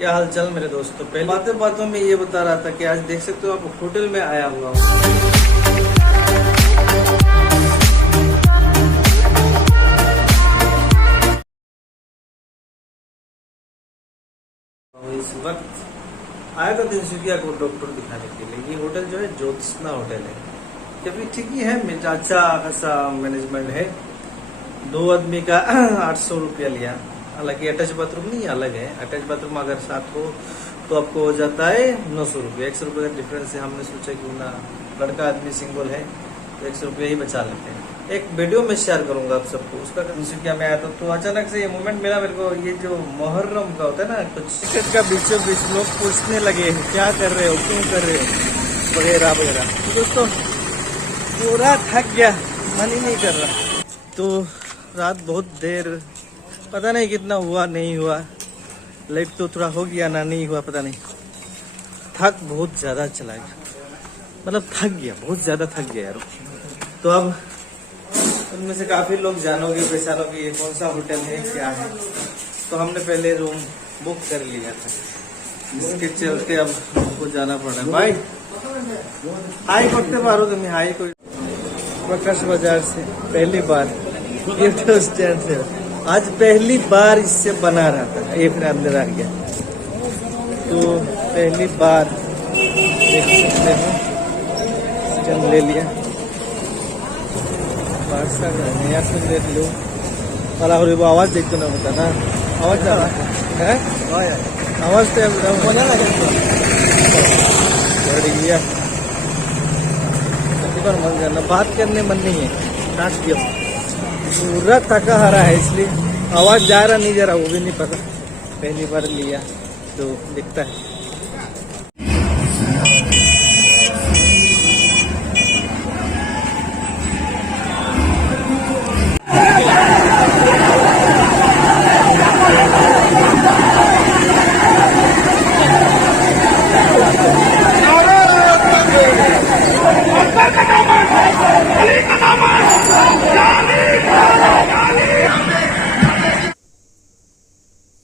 क्या हाल चाल मेरे दोस्तों। पहले बातों में ये बता रहा था कि आज देख सकते हो आप होटल में आया हुआ हूँ। इस वक्त आया था तिनसुकिया को डॉक्टर दिखाने के लिए। ये होटल जो है ज्योत्सना होटल है। ये भी ठीक ही है, अच्छा खासा मैनेजमेंट है। 2 आदमी का 800 रुपया लिया। हालांकि अटैच बाथरूम नहीं, अलग है। अटैच बाथरूम अगर साथ हो तो आपको हो जाता है 900 रुपये। 100 रुपये का डिफरेंस है। हमने सोचा क्यों ना, लड़का आदमी सिंगल है तो 100 रुपये ही बचा लेते हैं। एक वीडियो में शेयर करूंगा आप सबको। उसका तिनसुकिया में आया था तो अचानक से ये मोमेंट मिला मेरे को। ये जो मुहर्रम का होता है ना, कुछ टिकट का बीचों बीच लोग पूछने लगे क्या कर रहे हो, क्यों कर रहे हो, वगैरह वगैरह। तो दोस्तों पूरा थक गया, मन ही नहीं कर रहा। तो रात बहुत देर, पता नहीं कितना हुआ नहीं हुआ, लेट तो थोड़ा हो गया ना, नहीं हुआ पता नहीं। थक बहुत ज्यादा चला गया, मतलब थक गया, बहुत ज्यादा थक गया यार। तो अब उनमें से काफी लोग जानोगे पहचानोगे ये कौन सा होटल है क्या है। तो हमने पहले रूम बुक कर लिया था, इसके चलते अब हमको जाना पड़ रहा है। भाई हाई करते पारो तुम, हाई कोई प्रकाश बाजार से पहली बार गिफ्ट स्टैंड से आज पहली बार इससे बना रहा था। ये फिर अंदर आ गया तो पहली बार देख सकते हो स्टैंड ले लिया। यहाँ से देख लो और वो आवाज देखते ना होता ना, आवाज जा रहा है, आवाज तो बढ़िया मन करना, बात करने मन नहीं है। काट दिया, पूरा थका हारा है इसलिए आवाज जा रहा नहीं जा रहा वो भी नहीं पता। पहली बार लिया तो दिखता है।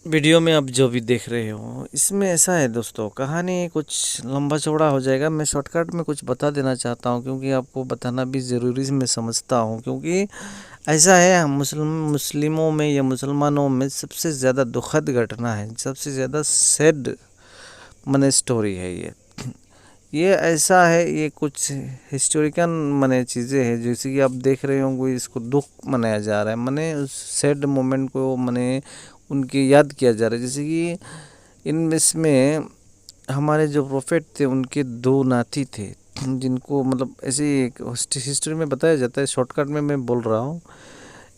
वीडियो में आप जो भी देख रहे हो इसमें ऐसा है दोस्तों, कहानी कुछ लंबा चौड़ा हो जाएगा। मैं शॉर्टकट में कुछ बता देना चाहता हूँ क्योंकि आपको बताना भी ज़रूरी मैं समझता हूँ। क्योंकि ऐसा है, हम मुस्लिमों में या मुसलमानों में सबसे ज़्यादा दुखद घटना है, सबसे ज़्यादा सैड मने स्टोरी है ये ऐसा है। ये कुछ हिस्टोरिकल मने चीज़ें हैं जैसे कि आप देख रहे होंगे। इसको दुख मनाया जा रहा है, मने उस सैड मोमेंट को मने उनकी याद किया जा रहा है। जैसे कि इसमें हमारे जो प्रोफेट थे उनके 2 नाती थे जिनको मतलब ऐसे हिस्ट्री में बताया जाता है। शॉर्टकट में मैं बोल रहा हूँ।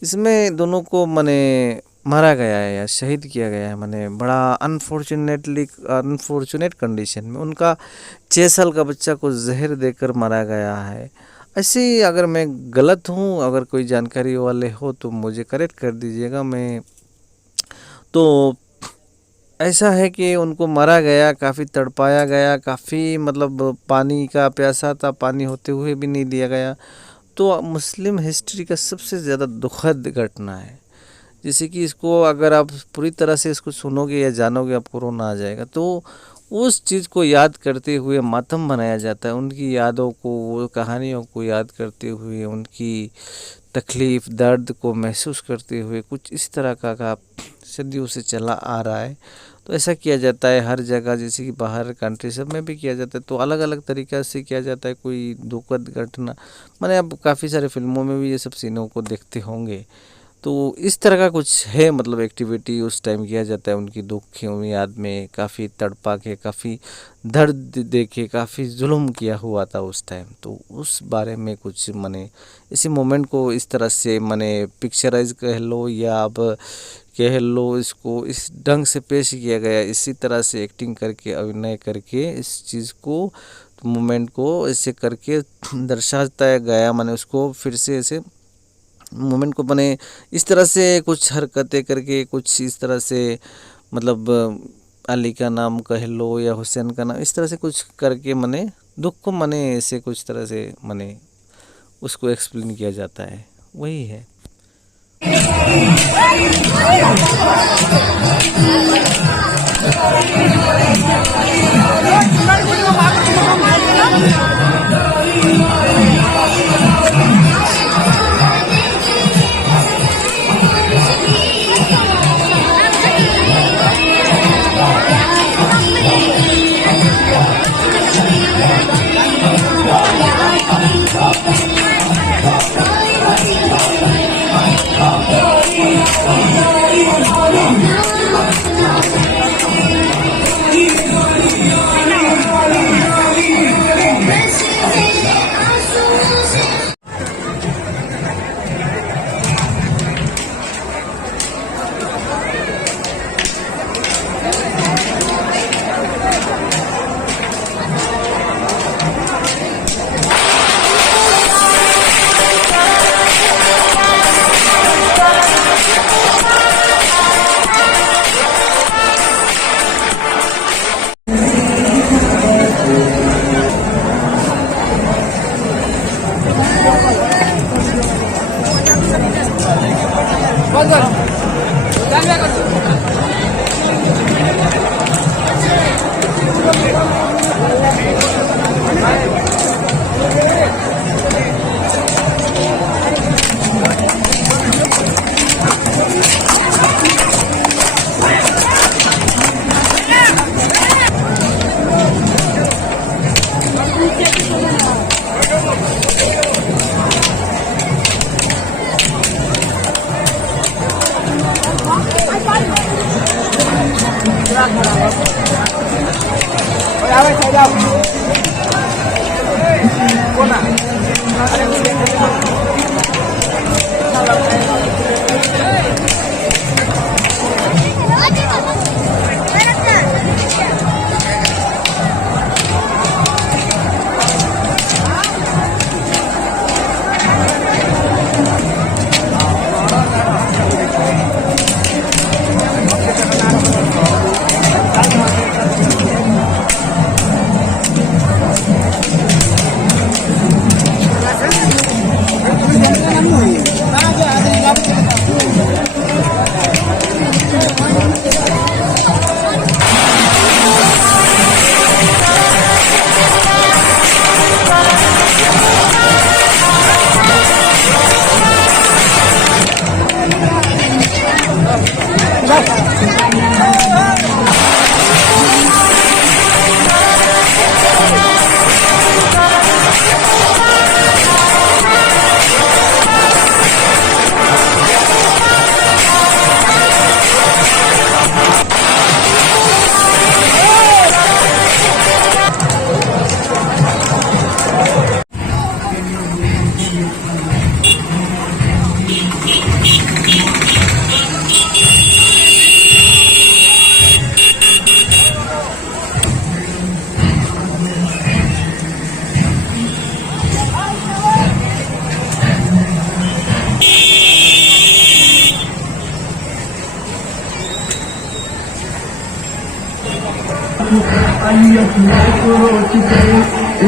इसमें दोनों को मने मारा गया है या शहीद किया गया है, मने बड़ा अनफॉर्चुनेट कंडीशन में। उनका 6 साल का बच्चा को जहर देकर मारा गया है। ऐसे ही अगर मैं गलत हूँ, अगर कोई जानकारी वाले हो तो मुझे करेक्ट कर दीजिएगा। मैं तो ऐसा है कि उनको मारा गया, काफ़ी तड़पाया गया, काफ़ी मतलब पानी का प्यासा था, पानी होते हुए भी नहीं दिया गया। तो मुस्लिम हिस्ट्री का सबसे ज़्यादा दुखद घटना है। जैसे कि इसको अगर आप पूरी तरह से इसको सुनोगे या जानोगे आपको रोना आ जाएगा। तो उस चीज़ को याद करते हुए मातम मनाया जाता है। उनकी यादों को, वो कहानियों को याद करते हुए, उनकी तकलीफ़ दर्द को महसूस करते हुए कुछ इस तरह का सदियों से चला आ रहा है। तो ऐसा किया जाता है हर जगह, जैसे कि बाहर कंट्री सब में भी किया जाता है। तो अलग अलग तरीक़ा से किया जाता है। कोई दुखद घटना मैंने अब काफ़ी सारे फिल्मों में भी ये सब सीनों को देखते होंगे। तो इस तरह का कुछ है, मतलब एक्टिविटी उस टाइम किया जाता है। उनकी दुख की याद में काफ़ी तड़पा के, काफ़ी दर्द दे के, काफ़ी जुल्म किया हुआ था उस टाइम। तो उस बारे में कुछ मने इसी मोमेंट को इस तरह से मने पिक्चराइज कह लो या आप कह लो, इसको इस ढंग से पेश किया गया, इसी तरह से एक्टिंग करके, अभिनय करके इस चीज़ को, मोमेंट को ऐसे करके दर्शाता गया। मैंने उसको फिर से ऐसे मोमेंट को बने इस तरह से कुछ हरकतें करके, कुछ इस तरह से मतलब अली का नाम कह लो या हुसैन का नाम, इस तरह से कुछ करके मने दुख को मने ऐसे कुछ तरह से मने उसको एक्सप्लेन किया जाता है। वही है।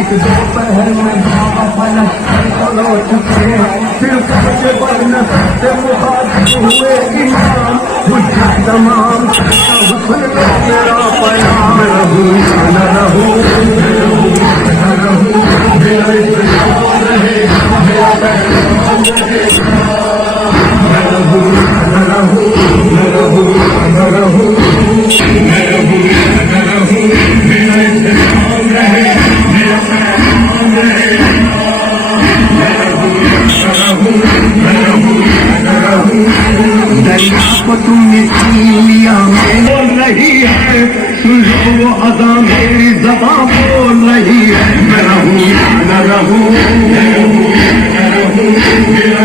एक दोपहर में भावा फलक चलो चुके फिर सबके बन से मुखातिब हुए इमाम बुझा तमाम सुन लो मेरा पैगाम रहूं न रहूं न रहूं मेरा इंतजार रहेगा मेरा पैगाम रहेगा न रहूं न रहूं न रहूं न रहूं न रहूं न रहूं मेरा इंतजार रहेगा मेरा पैगाम रहेगा दरिया को तुमने छीन लिया मैं बोल रही है सुन लो वो अदा मेरी ज़बान बोल रही है मैं रहूं न रहूं न रहूं न रहूं मेरा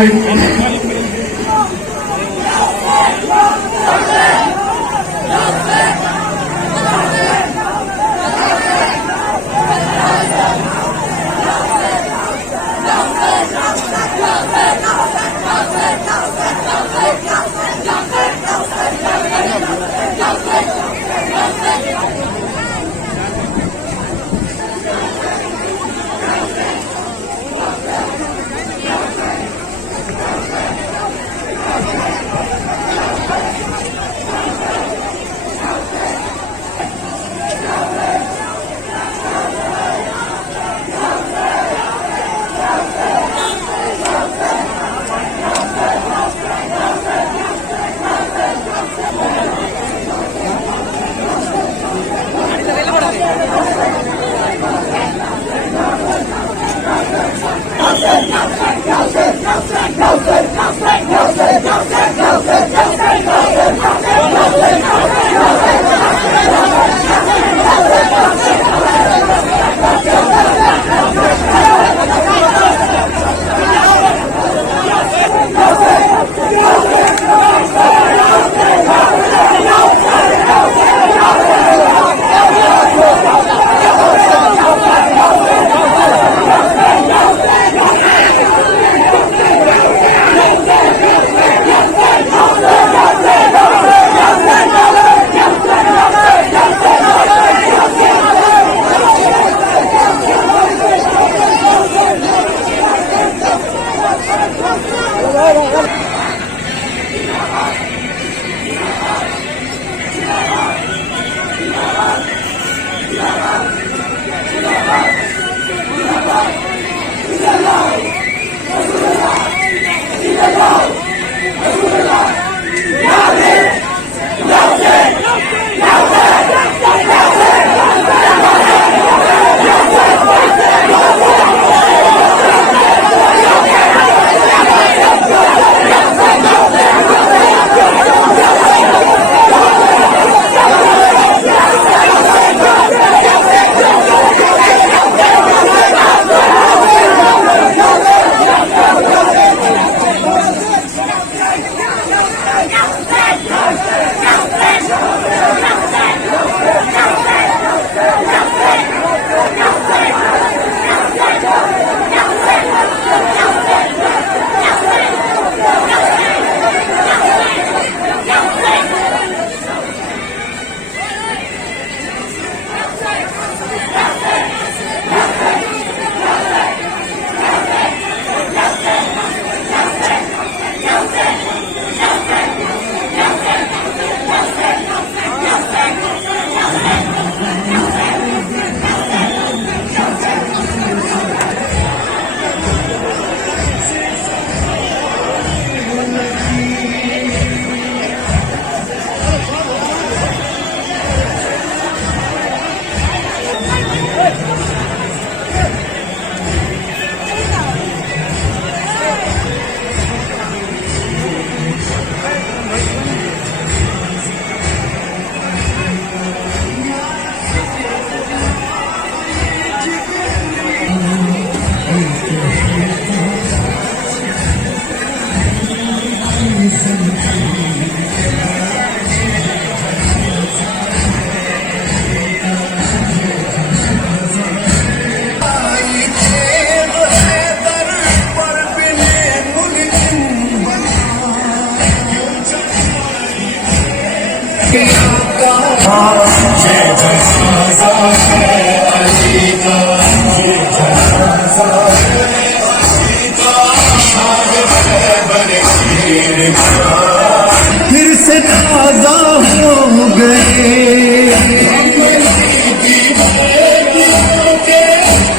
फिर से ताजा हो गए,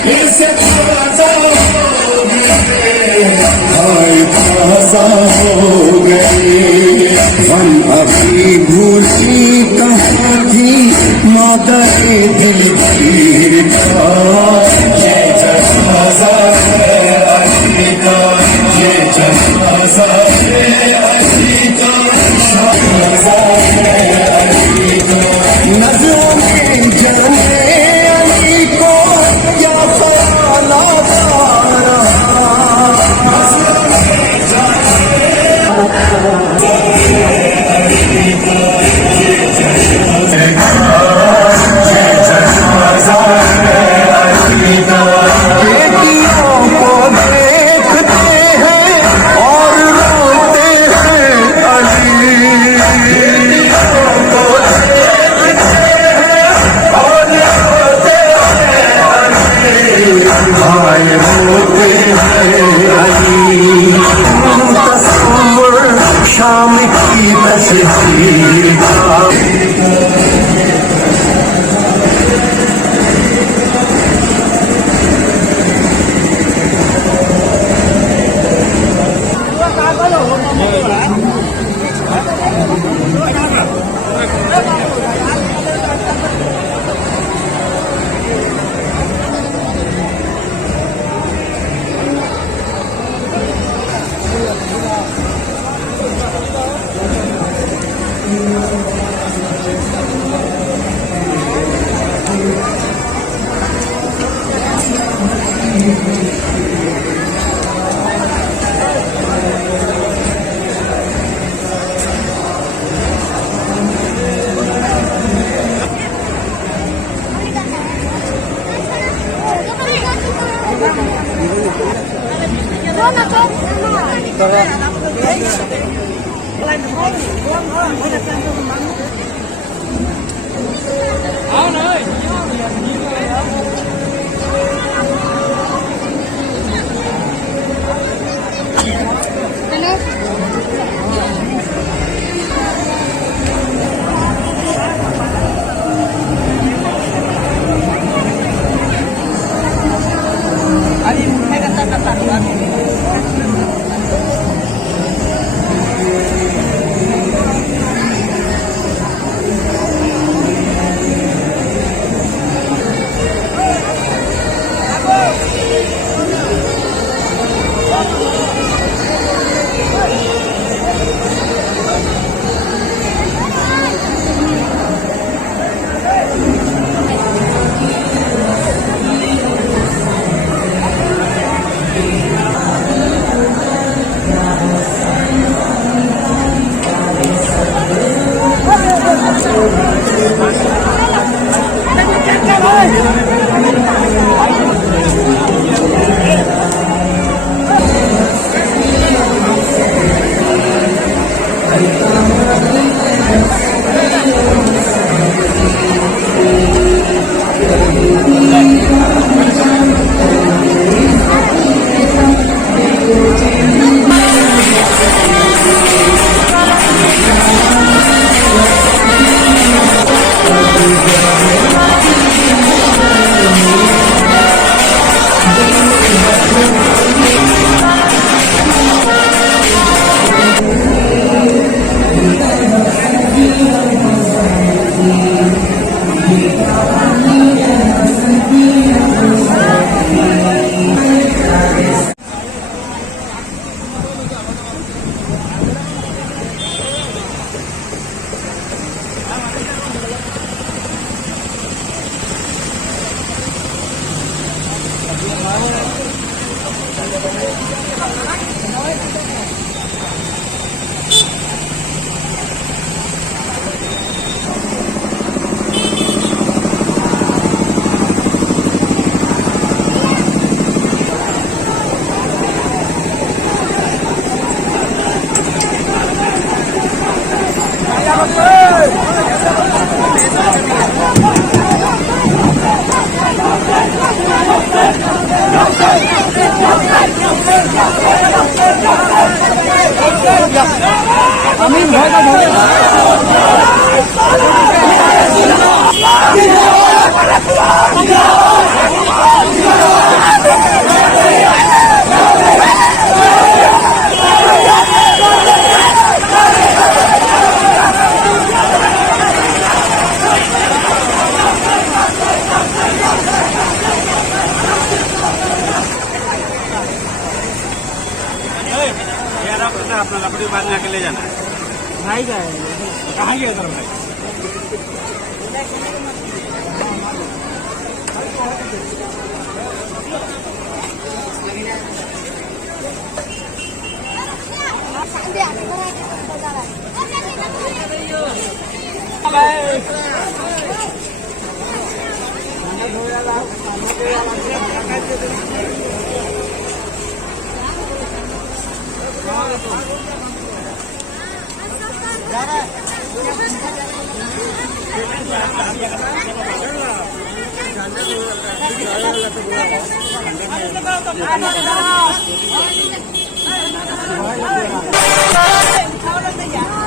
फिर से ताजा हो गए, हाय ताजा हो गए। हम अभी भूली कहाँ थी मादरे दिल की का, ये जनाजा है अली का, ये जनाजा है अली का, जनाजा है अली का। नजरों में जाने अली को क्या फयाला आ रहा, नजरों में जाने अली को ये जनाजा है अली का। बेटियों को देखते हैं और रोते हैं अली, बेटियों को देखते हैं और रोते हैं अली, हाय रोते हैं अली। तस्वीर शाम की तस्वीर का, Hey! अपना लकड़ी बांधने के ले जाना है। भाई जाएंगे कहाँ गया उधर भाई? जा